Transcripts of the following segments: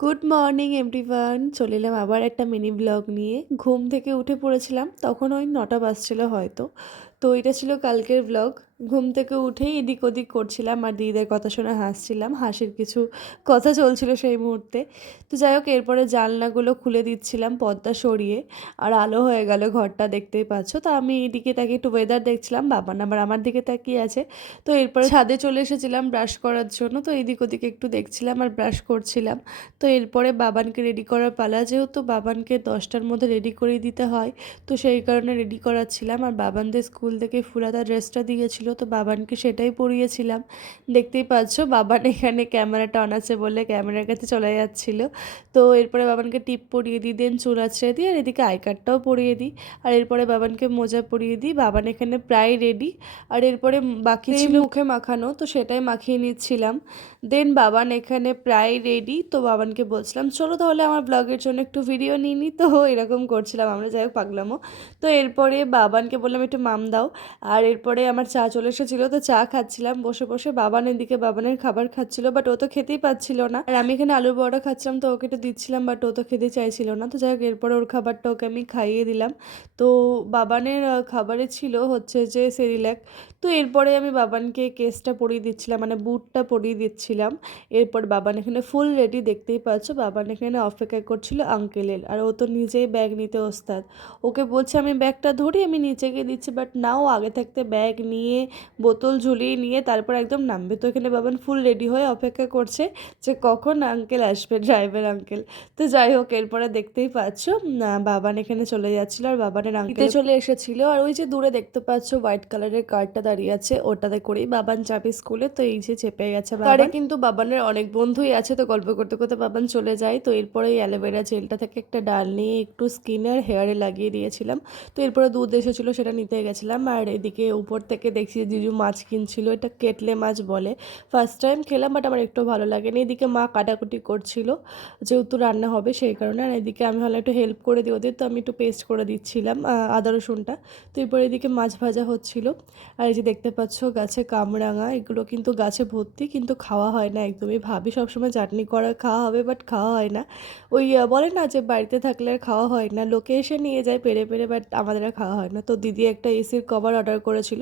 Good morning everyone চলে এলাম আবার একটা মিনি ব্লগ নিয়ে। ঘুম থেকে উঠে পড়েছিলাম, তখন ওই নটা বাজছিল হয়তো। তো এটা ছিল কালকের ব্লগ ঘুম থেকে উঠেই এদিক ওদিক করছিলাম আর দিদিদের কথা শুনে হাসছিলাম। হাসির কিছু কথা চলছিল সেই মুহূর্তে। তো যাই হোক, এরপরে জানলাগুলো খুলে দিচ্ছিলাম পর্দা সরিয়ে। আর আলো হয়ে গেল ঘরটা দেখতেই পাচ্ছ। তো আমি এদিকে তাকে একটু ওয়েদার দেখছিলাম বাবা আবার আমার দিকে তাকিয়ে আছে। তো এরপরে ছাদে চলে এসেছিলাম ব্রাশ করার জন্য। তো এদিক ওদিকে একটু দেখছিলাম আর ব্রাশ করছিলাম। তো এরপরে বাবানকে রেডি করার পালা। যেহেতু বাবানকে দশটার মধ্যে রেডি করে দিতে হয়, তো সেই কারণে রেডি করাচ্ছিলাম। আর বাবানদের স্কুল থেকে ফুলাদা ড্রেসটা দিয়েছিল তো বাবানকে সেটাই পরিয়েছিলাম। দেখতেই পাচ্ছ বাবান এখানে ক্যামেরাটা অন আছে বলে ক্যামেরার কাছে চলে যাচ্ছিল। তো এরপরে বাবানকে টিপ পরিয়ে দিই দেন চুল আছড়ে দিই আর এদিকে আই কার্ডটাও পরিয়ে দিই। আর এরপরে বাবানকে মোজা পরিয়ে দিই বাবান এখানে প্রায় রেডি আর এরপরে বাকি ছিল মুখে মাখানো তো সেটাই মাখিয়ে নিচ্ছিলাম। দেন বাবান এখানে প্রায় রেডি তো বাবানকে বলছিলাম চলো তাহলে আমার ব্লগের জন্য একটু ভিডিও নিই নি। তো এরকম করছিলাম আমরা যাই হোক পাগলামো। তো এরপরে বাবানকে বললাম একটু মাম দাও। আর এরপরে আমার চা চলে এসেছিল, তো চা খাচ্ছিলাম। বসে বসে বাবানের দিকে বাবানের খাবার খাচ্ছিল বাট ও তো খেতেই পাচ্ছিল না। আর আমি এখানে আলুর বড়া খাচ্ছিলাম, তো ওকে একটু দিচ্ছিলাম বাট ও তো খেতে চাইছিল না। তো যাই হোক, এরপরে ওর খাবারটা ওকে আমি খাইয়ে দিলাম। তো বাবানের খাবারে ছিল হচ্ছে যে সেরিল্যাক। তো এরপরে আমি বাবানকে কেসটা পরিয়ে দিচ্ছিলাম মানে বুটটা পরিয়ে দিচ্ছিলাম। এরপর বাবান এখানে ফুল রেডি দেখতেই পাচ্ছ। বাবান এখানে অপেক্ষা করছিল আঙ্কেলের। আর ও তো নিজেই ব্যাগ নিতে ওস্তাদ। ওকে বলছে, আমি ব্যাগটা ধরি, আমি নিচে গিয়ে দিচ্ছি বাট নাও আগে থাকতে ব্যাগ নিয়ে বোতল ঝুলিয়ে নিয়ে তারপর একদম নামবে। তো এখানে বাবান ফুল রেডি হয়ে অপেক্ষা করছে যে কখন আঙ্কেল আসবে ড্রাইভার আঙ্কেল তো যাই হোক এরপরে দেখতেই পাচ্ছ বাবান এখানে চলে যাচ্ছিল আর বাবানের আঙ্কেল চলে এসেছিল। আর ওই যে দূরে দেখতে পাচ্ছ হোয়াইট কালারের কারটা দাঁড়িয়ে আছে ওটাতে করেই বাবান যাবে স্কুলে তো এই যে চেপে গেছে কারে কিন্তু বাবানের অনেক বন্ধুই আছে তো গল্প করতে করতে বাবান চলে যায়। তো এরপরে এই অ্যালোভেরা জেলটা থেকে একটা ডাল নিয়ে একটু স্কিন আর হেয়ারে লাগিয়ে দিয়েছিলাম। তো এরপরে দুধ এসেছিল সেটা নিতে গেছিলাম। আর এদিকে উপর থেকে দেখছি জিজু মাছ কিনছিল, এটা কেটলে মাছ বলে। ফার্স্ট টাইম খেলাম বাট আমার একটু ভালো লাগেনি। এদিকে মা কাটাকুটি করছিল, যেহেতু রান্না হবে সেই কারণে। আর এদিকে আমি হলে একটু হেল্প করে দিই ওদের, তো আমি একটু পেস্ট করে দিচ্ছিলাম আদা রসুনটা। তো এরপরে এদিকে মাছ ভাজা হচ্ছিল। আর এই যে দেখতে পাচ্ছ গাছে কামরাঙা, এগুলো কিন্তু গাছে ভর্তি, কিন্তু খাওয়া হয় না একদমই। ভাবি সবসময় চাটনি করা খাওয়া হবে বাট খাওয়া হয় না। ওই বলে না যে বাড়িতে থাকলে আর খাওয়া হয় না। লোকে এসে নিয়ে যায় পেরে পেরে বাট আমাদের আর খাওয়া হয় না। তো দিদি একটা এসির কভার অর্ডার করেছিল।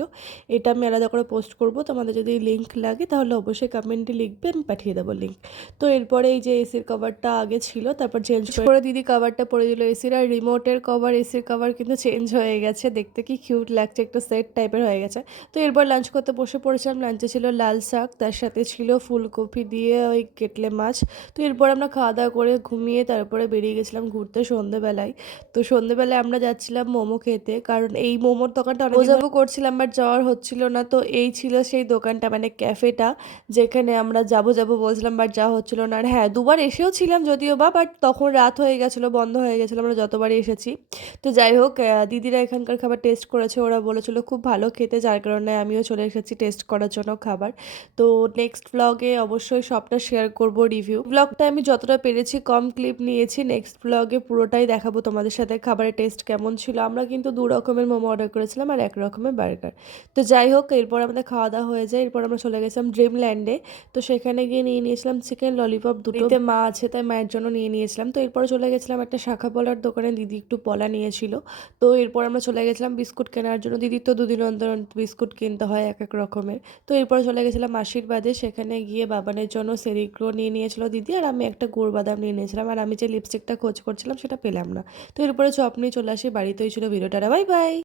এটা আমি আলাদা করে পোস্ট করব। তোমাদের যদি লিঙ্ক লাগে তাহলে অবশ্যই কমেন্টে লিখবে আমি পাঠিয়ে দেবো লিঙ্ক তো এরপরে এই যে এসির কভারটা আগে ছিল তারপর চেঞ্জ করে দিদি কভারটা পরে দিল। এসির আর রিমোটের কভার এসির কভার কিন্তু চেঞ্জ হয়ে গেছে। দেখতে কি কিউট লাগছে একটু সেট টাইপের হয়ে গেছে। তো এরপর লাঞ্চ করতে বসে পড়েছিলাম। লাঞ্চে ছিল লাল শাক তার সাথে ছিল ফুলকপি দিয়ে ওই কেটলে মাছ। তো এরপর আমরা খাওয়া দাওয়া করে ঘুমিয়ে তারপরে বেরিয়ে গেছিলাম ঘুরতে সন্ধেবেলায়। তো সন্ধেবেলায় আমরা যাচ্ছিলাম মোমো খেতে কারণ এই মোমোর দোকানটা যাব করছিলাম বাট যাওয়ার হচ্ছিল না। তো এই ছিল সেই দোকানটা মানে ক্যাফেটা যেখানে আমরা যাব যাব বলছিলাম বাট যাওয়া হচ্ছিল না। আর হ্যাঁ দুবার এসেও ছিলাম যদিও বা বাট তখন রাত হয়ে গেছিল বন্ধ হয়ে গেছিল আমরা যতবারই এসেছি। তো যাই হোক দিদিরা এখানকার খাবার টেস্ট করেছে ওরা বলেছিল খুব ভালো খেতে যার কারণে আমিও চলে এসেছি টেস্ট করার জন্য খাবার। তো নেক্সট ব্লগে অবশ্যই সবটা শেয়ার করব রিভিউ ব্লগটা আমি যতটা পেরেছি কম ক্লিপ নিয়েছি নেক্সট ব্লগে পুরোটাই দেখাবো তোমাদের সাথে খাবারের টেস্ট কেমন ছিল। আমরা কিন্তু দু রকমের মোমো অর্ডার করেছিলাম আর এক রকমের বার্গার। তো যাই হোক, এরপর আমাদের খাওয়া দাওয়া হয়ে যায়। এরপর আমরা চলে গেছিলাম ড্রিমল্যান্ডে তো সেখানে গিয়ে নিয়ে নিয়েছিলাম চিকেন ললিপপ দুটো। এতে মা আছে, তাই মায়ের জন্য নিয়ে নিয়েছিলাম। তো এরপর চলে গেছিলাম একটা শাখা পলার দোকানে। দিদি একটু পলা নিয়েছিল। তো এরপর আমরা চলে গেছিলাম বিস্কুট কেনার জন্য। দিদির তো দুদিন অন্তর অন্তর বিস্কুট কিনতে হয় এক এক রকমের। তো এরপর চলে গেছিলাম আশীর্বাদে। সেখানে গিয়ে বাবানের জন্য সেরিগ্রো নিয়ে নিয়েছিল দিদি। আর আমি একটা গুড় বাদাম নিয়ে নিয়েছিলাম। আর আমি যে লিপস্টিকটা খোঁজ করছিলাম, সেটা পেলাম না। তো এরপরে চপ নিয়ে চলে আসি। বাড়িতেই ছিল ভিডিওটা বাই বাই।